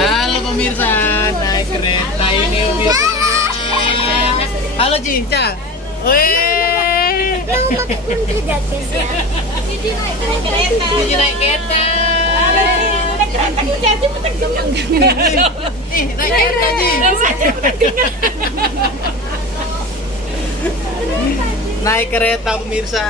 Halo pemirsa, naik kereta ini pemirsa. Halo Cica. Wih. Cici naik kereta. Cici naik kereta. Ih, naik kereta Ci. Naik kereta pemirsa.